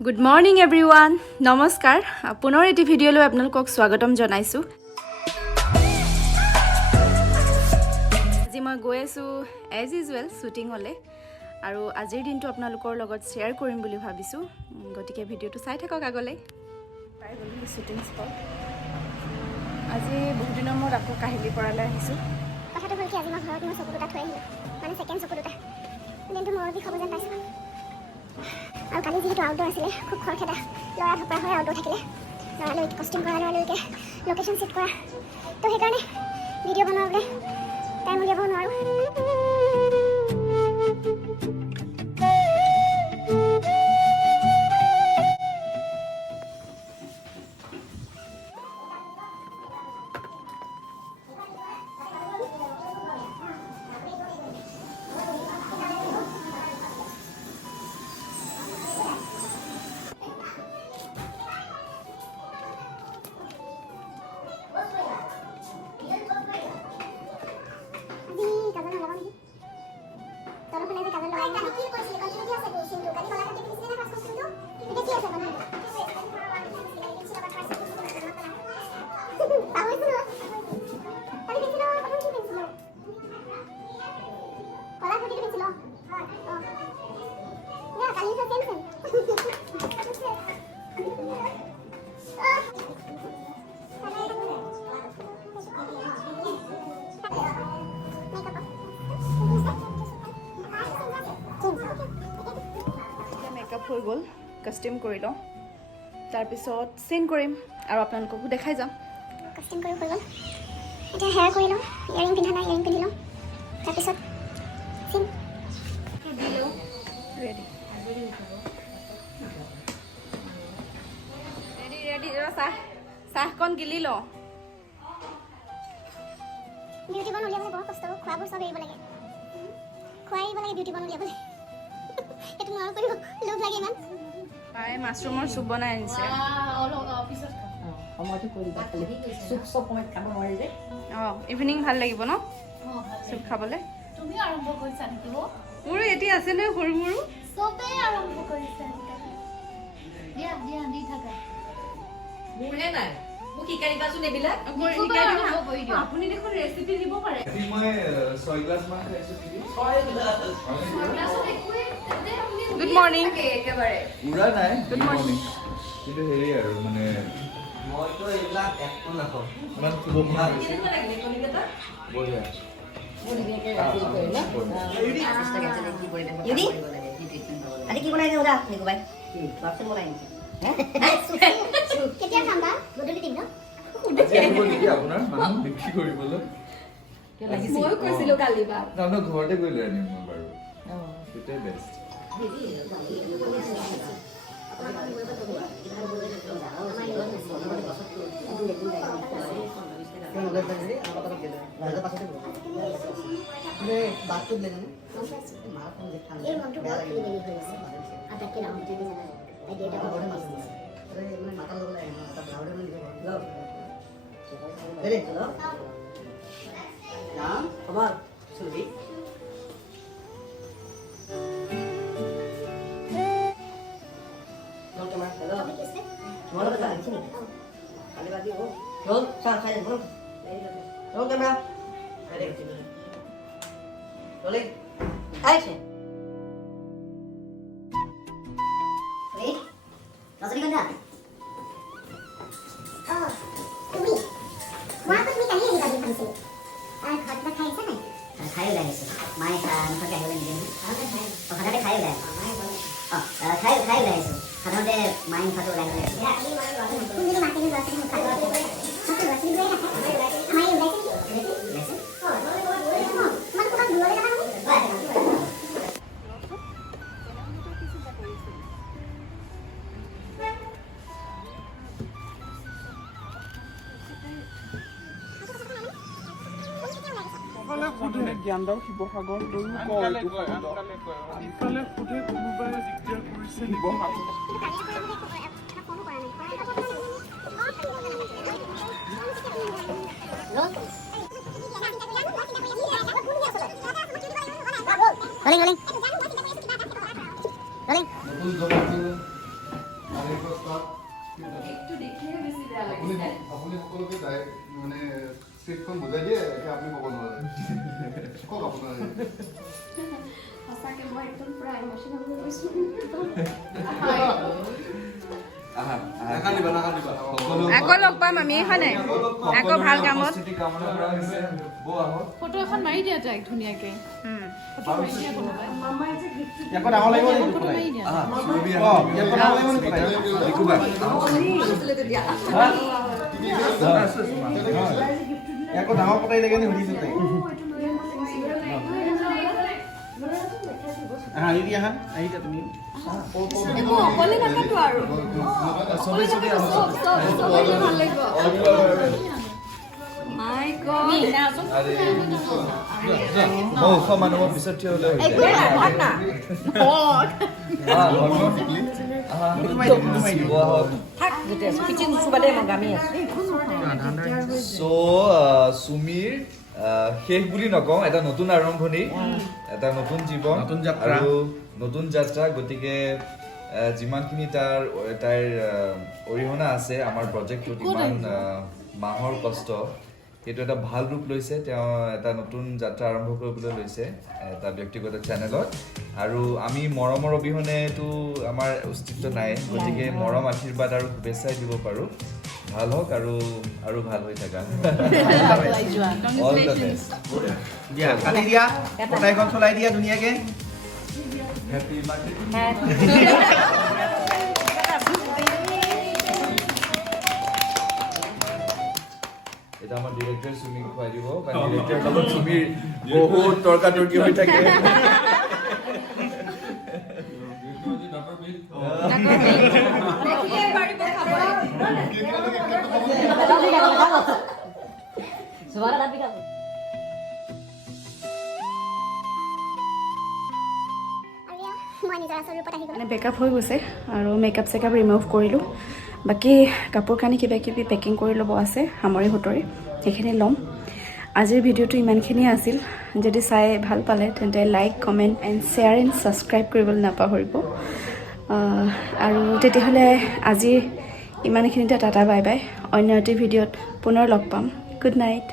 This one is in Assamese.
গুড মৰ্নিং এভৰিৱান নমস্কাৰ পুনৰ এটি ভিডিঅ'লৈ আপোনালোকক স্বাগতম জনাইছোঁ আজি মই গৈ আছোঁ এজ ইউজুৱেল শ্বুটিঙলৈ আৰু আজিৰ দিনটো আপোনালোকৰ লগত শ্বেয়াৰ কৰিম বুলি ভাবিছোঁ গতিকে ভিডিঅ'টো চাই থাকক আগলৈ পাই গ'লোঁ শ্বুটিং স্পট আজি বহুত দিনৰ মূৰত আকৌ কাহিলী পৰালৈ আহিছোঁ কথাটো হ'ল কি আজি মই ঘৰত মোৰ চকু দুটা থৈ আহিলোঁ মানে ছেকেণ্ড চকু দুটা দিনটো মূৰৰ বিষ হ'ব যেন পাইছোঁ আৰু কালি যিহেতু আউটডোৰ আছিলে খুব খৰখেদা ল'ৰা ধপৰা হৈ আউটডোৰ থাকিলে ল'ৰালৈ কষ্টিউম কৰা ল'ৰালৈকে লোকেশ্যন শ্বুট কৰা তো সেইকাৰণে ভিডিঅ' বনাবলৈ টাইম উলিয়াব নোৱাৰোঁ মেকআপ হৈ গ'ল কষ্টিউম কৰি লওঁ তাৰপিছত চিন কৰিম আৰু আপোনালোককো দেখাই যাম কষ্টিউম কৰি হৈ গ'ল এতিয়া হেয়াৰ কৰি লওঁ ইয়েৰিং পিন্ধা নাই ইয়েৰিং পিন্ধি লওঁ তাৰপিছত চিন ৰেডি ৰেডি চাহকণ গিলি লওঁ বিউটি বন উলিয়াবলৈ বৰ কষ্ট খোৱাবোৰ চব এৰিব লাগে খুৱাই এৰিব লাগে বিউটি বন উলিয়াবলৈ সেইটো নোৱাৰো কৰিব লোভ লাগে ইমান তাই মাছৰুমৰ চুপ বনাই আনিছে সময়টো কৰিবা খালি চুপ চব সময়ত খাব নোৱাৰি যে অঁ ইভিনিং ভাল লাগিব ন চুপ খাবলৈ তুমি আৰম্ভ কৰিছা নেকি মোৰো এতিয়া আছে নহয় সৰু সৰু চবেই আৰম্ভ কৰিছে দিয়া দিয়া দি থাকা মোৰহে নাই মোক শিকাই দিবাচোন এইবিলাক আপুনি দেখোন ৰেচিপি দিব পাৰে আজি মই 6 গ্লাছ মান খাইছো নেকি গুড মৰ্ণিং উৰা নাই গুড মৰ্ণিং কিন্তু হেৰি আৰু মানে মইতো এইবিলাক একো নাখাওঁ ইমান তুলনা হৈছে বঢ়িয়া আজি কি বনাইছে সোধা নিকু বাই ভাবচোন বনাই নিছে কেতিয়া খাম বা গধূলি দিম ন আজি আহিব নেকি আপোনাৰ মানুহ বিক্ৰী কৰিবলৈ ময়ো কৈছিলো কালি বা আপোনাৰ ঘৰতে গৈ লৈ আনিম মই বাৰু সেইটোৱে বেষ্ট এই মনটো বৰ খেলি মেলি হৈ আছে আটাইতকৈ ডাঙৰ কথা কি জানা তাই দেউতা খবৰ চুলি তোমালোকে আহিছে নেকি কালি বাজি হ'ল চাহ খাই যাব ৰ'ল কেমেৰা ৰ'লে আহিছে ৰজনীগন্ধা তুমি মই আকৌ তুমি কালি আহিবা বুলি ভাবিছিলোঁ ঘৰত কিবা খাই আছা নাই খাই ওলাই আহিছোঁ মায়ে নোখোৱাকৈ আহিবলৈ নিদিয়ে সাধাৰণতে খাই ওলাই খাই ওলাই আহিছোঁ সাধাৰণতে মায়ে নোখোৱাকৈ ওলাই আহিবলৈ তুমি যদি মাতিলে ল'ৰা ছোৱালী মুখা ল'ৰা ছোৱালী গৈ নাখায় আমাৰ এই ওলাইছে তোমাক ক'ৰবাত দূৰলৈ যাবা নেকি জ্ঞানদাও শিৱসাগৰ লৈও কয় এইটো শব্দ আজিকালি সোধে কোনোবাই দিগদাৰ কৰিছে শিৱসাগৰ Rolling. স্ক্ৰিপ্টখন বুজাই দিয়ে এতিয়া আপুনি ক'ব নোৱাৰে কওক আপোনাৰ সঁচাকে মই একদম পুৰা ইমোচনেল হৈ গৈছো নাকান্দিবা নাকান্দিবা আকৌ লগ পাম আমি হয়নে আকৌ ভাল কামত কামনা কৰা হৈছে বৌ আহক ফটো এখন মাৰি দিয়া তাইক ধুনীয়াকে ফটো মাৰি দিয়া কোনোবাই ইয়াকো ডাঙৰ লাগিব নেকি ফটো মাৰি দিয়া ইয়াকো ডাঙৰ লাগিব নেকি লিখুবা ইয়াকো ডাঙৰ পতাই লাগে নি সুধিছো তাই আহি দিয়া হা আহি দিয়া তুমি অকলে নাকাটো আৰু চবেই চবেই আহক ভাল লাগিব মাই গড মই ওখ মানুহৰ পিছত থিয় হ'লে হৈ চুমিৰ শেষ বুলি নকওঁ এটা নতুন আৰম্ভণি এটা নতুন জীৱন নতুন যাত্ৰা। আৰু নতুন যাত্ৰা গতিকে যিমানখিনি তাইৰ অৰিহণা আছে আমাৰ প্ৰজেক্টটোত ইমান মাহৰ কষ্ট সেইটো এটা ভাল ৰূপ লৈছে তেওঁ এটা নতুন যাত্ৰা আৰম্ভ কৰিবলৈ লৈছে এটা ব্যক্তিগত চেনেলত আৰু আমি মৰমৰ অবিহনেতো আমাৰ অস্তিত্ব নাই গতিকে মৰম আশীৰ্বাদ আৰু শুভেচ্ছাই দিব পাৰোঁ ভাল হওক আৰু ভাল হৈ থাকা অল দ্য বেষ্ট দিয়া কাটি দিয়া পতাইখন চলাই দিয়া ধুনীয়াকে হেপী বাৰ্থডে এটা আমাৰ ডিৰেক্টৰ চুমিক খুৱাই দিব কাৰণ ডিৰেক্টৰ লগত চুমিৰ বহুত তৰ্কাতৰ্কি হৈ থাকে মই নিজৰ আচল ৰূপত আহি গ'লো মানে বেকআপ হৈ গৈছে আৰু মেকআপ চেকআপ ৰিমুভ কৰিলোঁ বাকী কাপোৰ কানি কিবা কিবি পেকিং কৰি ল'ব আছে সামৰি সুতৰি সেইখিনি ল'ম আজিৰ ভিডিঅ'টো ইমানখিনিয়ে আছিল যদি চাই ভাল পালে তেন্তে like comment and share and subscribe কৰিবলৈ নাপাহৰিব আৰু তেতিয়াহ'লে আজি ইমানখিনিতে টাটা বাই বাই অন্য এটি ভিডিঅ'ত পুনৰ লগ পাম গুড নাইট